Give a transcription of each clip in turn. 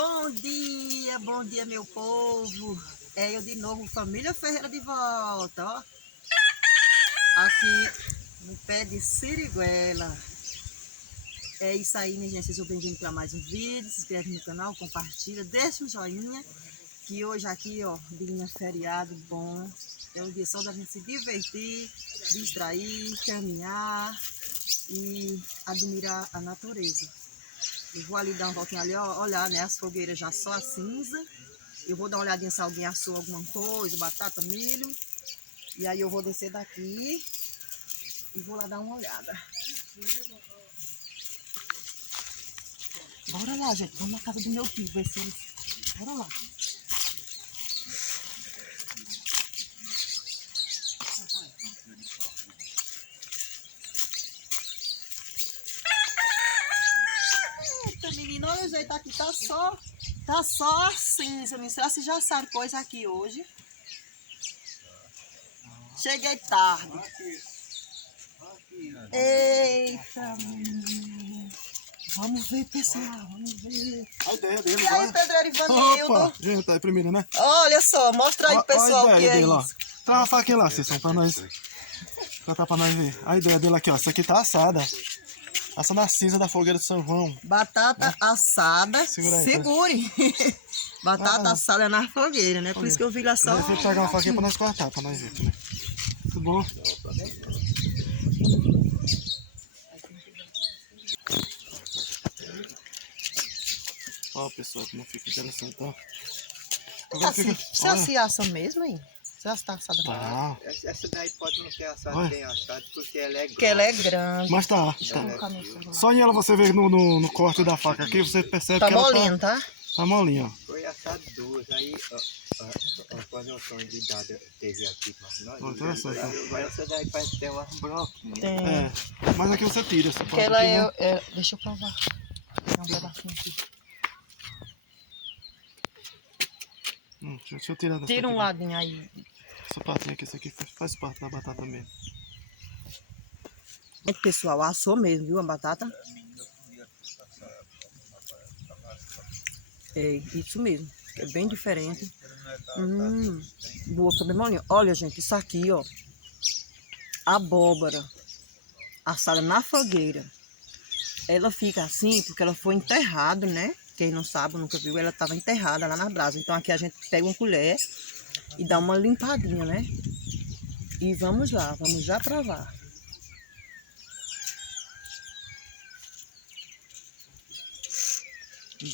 Bom dia meu povo. É eu de novo, família Ferreira de volta, ó. Aqui no pé de siriguela. É isso aí, minha gente. Sejam bem-vindos para mais um vídeo. Se inscreve no canal, compartilha, deixa um joinha. Que hoje aqui, ó, dia feriado bom. É um dia só da gente se divertir, distrair, caminhar e admirar a natureza. Eu vou ali dar uma voltinha ali, ó, olhar, né? As fogueiras já só a cinza. Eu vou dar uma olhadinha se alguém assou alguma coisa, batata, milho. E aí eu vou descer daqui e vou lá dar uma olhada. Bora lá, gente. Vamos na casa do meu filho, ver se eles... Bora lá. Eita, menino, olha o jeito aqui, tá só cinza. Não sei se já sabe coisa aqui hoje. Cheguei tarde. Eita, menino. Vamos ver, pessoal, vamos ver. A ideia dele, E aí, Pedro Ivanildo? Opa, gente, tá aí primeiro, né? Olha só, mostra aí, pessoal, o que é dele, isso. Traz uma faquinha lá, Cícero, pra nós. Pra nós ver. A ideia dele aqui, ó. Isso aqui tá assada. Assa na cinza da fogueira de São João. Batata assada. Segura aí, Segure. Batata assada na fogueira, né? Por isso que eu vi lá só. Eu vou pegar uma faquinha pra nós cortar, pra nós ver também. Tudo bom? Ó, pessoal, como fica interessante, ó. Agora fica... Você assim assa mesmo, hein? Você está assada mesmo? Tá. Essa daí pode não ter assado bem assado, porque ela é grande. Porque ela é grande. Mas tá. Só em ela você vê no corte da faca aqui, você percebe Tá que ela molinho, tá? tá molinha, ó. Foi assado duas, aí quando o Antônio de Dada teve aqui com nós, Interessante, ó. essa daí parece ter umas broquinhas. Tem. É, mas aqui você tira essa Porque parte ela aqui, né? deixa eu provar. Tem um pedacinho aqui. Deixa eu tirar dessa Tira um aqui, ladinho aí. essa partinha aqui, isso aqui faz parte da batata mesmo. Pessoal, assou mesmo, viu, a batata? É, isso mesmo. É bem diferente. Boa, fica bem molinha. Olha, gente, isso aqui, ó. Abóbora assada na fogueira. Ela fica assim porque ela foi enterrada, né? Quem não sabe, nunca viu, ela estava enterrada lá na brasa. Então aqui a gente pega uma colher e dá uma limpadinha, né? E vamos lá, vamos já provar.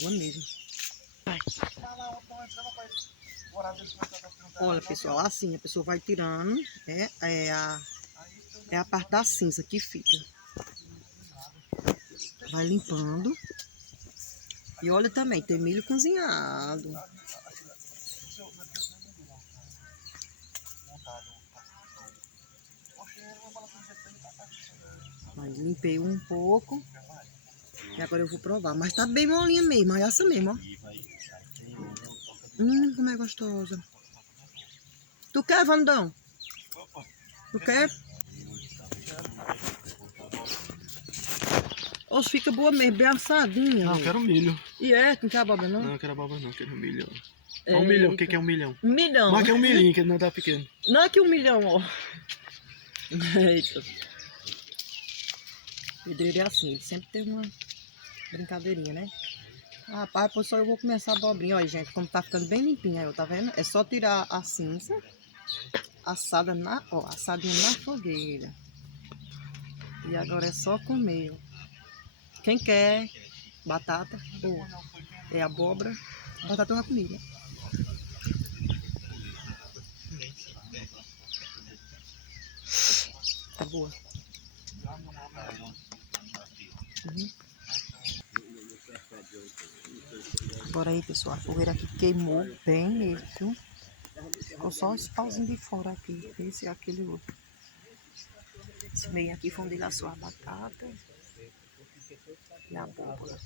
Boa mesmo. Vai. Olha, pessoal, assim a pessoa vai tirando, né? É a parte da cinza que fica. Vai limpando. E olha também, tem milho cozinhado. Aí, limpei um pouco. E agora eu vou provar. Mas tá bem molinha mesmo, é essa mesmo, ó. Como é gostosa. Tu quer, Vandão? Tu quer? Oxe, fica boa mesmo, bem assadinha. Não, eu quero milho. E não quer abóbora não? Não, eu quero abóbora não, eu quero milho. Ó, um milhão, o que é um milhão? Um milhão. Mas que é um milhinho, que ele não tá pequeno. Não é que 1 milhão, ó. Eita. Pedreiro é assim, ele sempre tem uma brincadeirinha, né? Rapaz, pois só eu vou começar a abobrinha. Olha, gente, como tá ficando bem limpinha, ó, tá vendo? É só tirar a cinza, assadinha na fogueira. E agora é só comer, ó. Quem quer batata ou abóbora, batata eu já comi, né? Tá boa. Agora aí, pessoal, a fogueira aqui queimou bem mesmo, viu? Ficou só esse pauzinho de fora aqui, esse e aquele outro. Esse meio aqui foi onde ele assou a batata e a abóbora.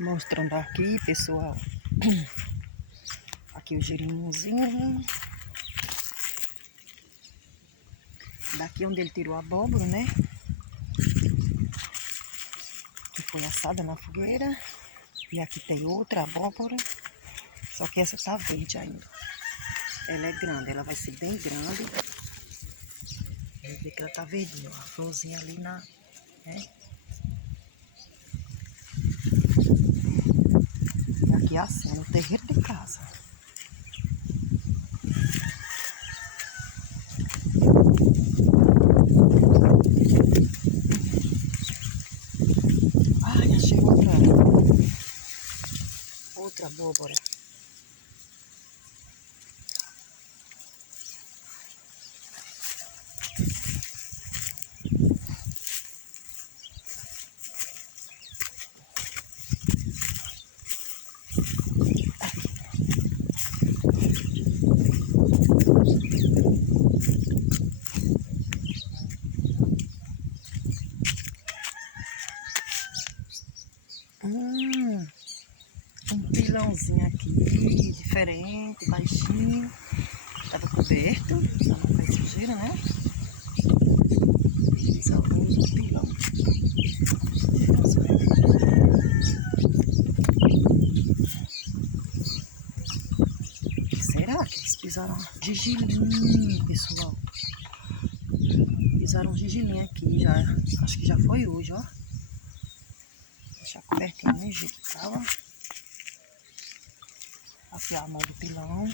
Mostrando aqui, pessoal. Aqui o girinhozinho. Daqui onde ele tirou a abóbora, né? Que foi assada na fogueira. E aqui tem outra abóbora. Só que essa tá verde ainda. Ela é grande, ela vai ser bem grande. Vai ver que ela tá verdinha, ó. A florzinha ali na... né? E aqui assim, no terreiro de casa. Ai, achei outra abóbora. Um pilãozinho aqui, diferente, baixinho. Tava coberto, pra não cair sujeira, né? Só uso um pilão. Será que eles pisaram gergelim, pessoal? Pisaram gergelim aqui já. Acho que já foi hoje, ó. Deixar cobertinho no jeito que tava. Aqui a mão do pilão.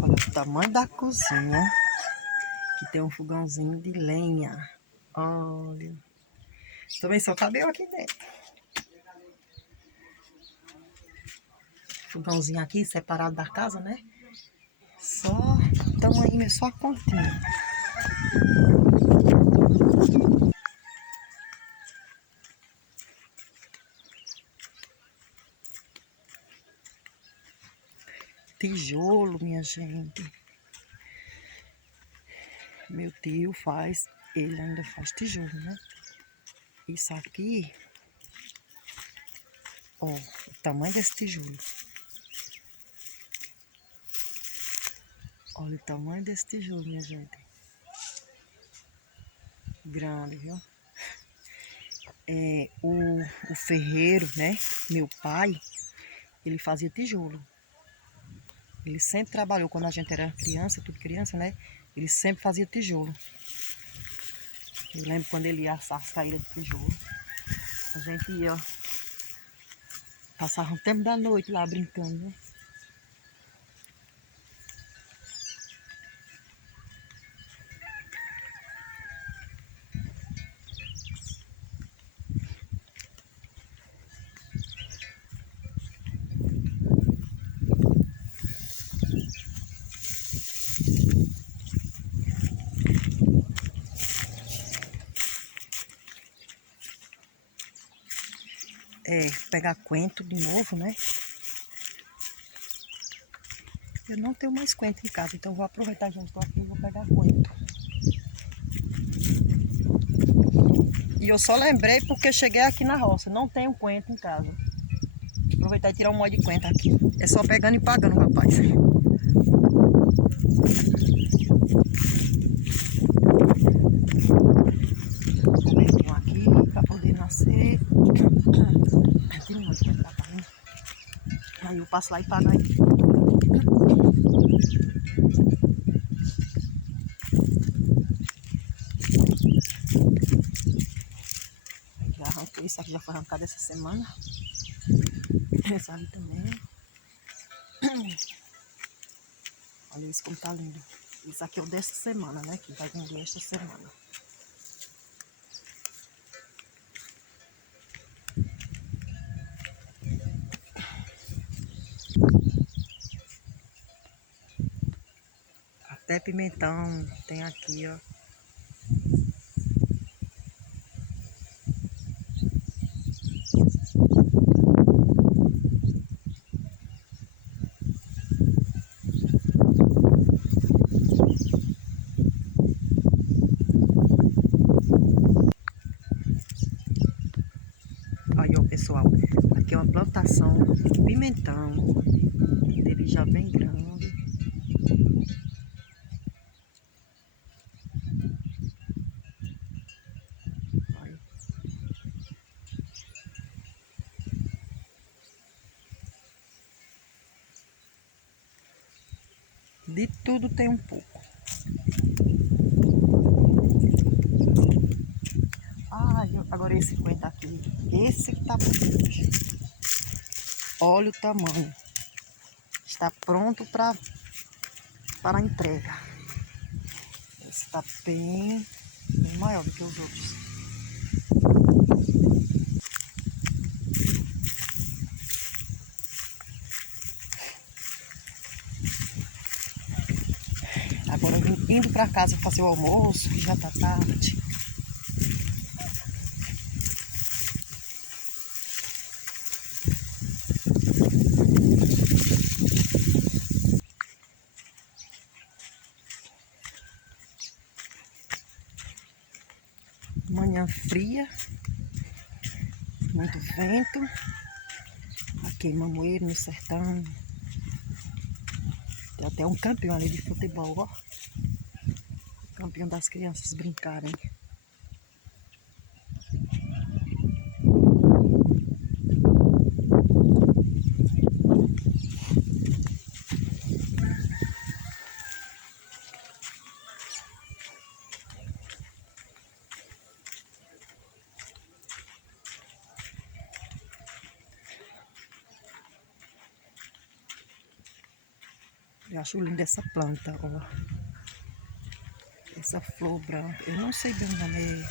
Olha o tamanho da cozinha. Aqui tem um fogãozinho de lenha. Olha. Também só cabe eu aqui dentro. Fogãozinho aqui, separado da casa, né? Só tamanho, só a continha. Tijolo, minha gente. Meu tio faz, ele ainda faz tijolo, né? Isso aqui, ó, o tamanho desse tijolo. Olha o tamanho desse tijolo, minha gente. Grande, viu? O ferreiro, né? Meu pai, ele fazia tijolo. Ele sempre trabalhou, quando a gente era criança, tudo criança, né? Ele sempre fazia tijolo. Eu lembro quando ele ia assar as caídas de tijolo. A gente ia, ó, passava um tempo da noite lá brincando, né? Pegar coentro de novo, né? Eu não tenho mais coentro em casa, então vou aproveitar que eu estou aqui e vou pegar coentro. E eu só lembrei porque cheguei aqui na roça, não tenho coentro em casa. Vou aproveitar e tirar um molho de coentro aqui. É só pegando e pagando, rapaz. Comentrinho aqui para poder nascer. Tira um molho de coentro pra mim. Aí eu passo lá e pago aí. Já arranquei, isso aqui já foi arrancado essa semana. Essa ali também. Olha isso como tá lindo. Isso aqui é o dessa semana, né? Que vai vender esta semana. Até pimentão tem aqui, ó. pimentão. Ele já bem grande. Olha. De tudo tem um pouco. Agora esse que vai estar aqui. Esse que tá bonito, gente. Olha o tamanho. Está pronto para a entrega. Esse está bem maior do que os outros. Agora indo para casa fazer o almoço, que já tá tarde. Manhã fria, muito vento. Aqui em Mamoeiro, no sertão. Tem até um campinho ali de futebol, ó. Campinho das crianças brincarem. Eu acho linda essa planta, ó. Essa flor branca. Eu não sei bem o nome.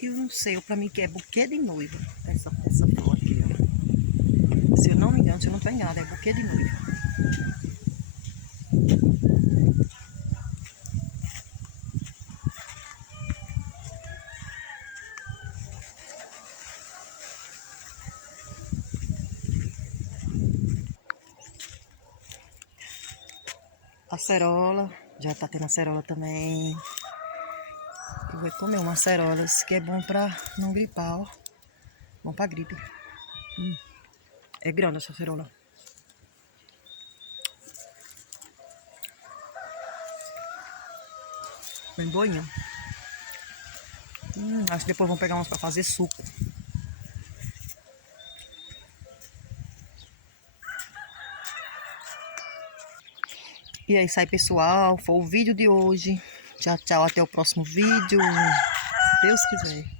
Eu não sei, pra mim que é buquê de noiva. Essa flor aqui, ó. Se eu não me engano, se eu não estou enganada, é buquê de noiva. Acerola, já tá tendo acerola também. Eu vou comer umas acerolas, que é bom pra não gripar, ó. Bom pra gripe. É grande essa acerola. Bem boinha. Acho que depois vamos pegar umas pra fazer suco. E é isso aí, pessoal. Foi o vídeo de hoje. Tchau, tchau. Até o próximo vídeo. Se Deus quiser.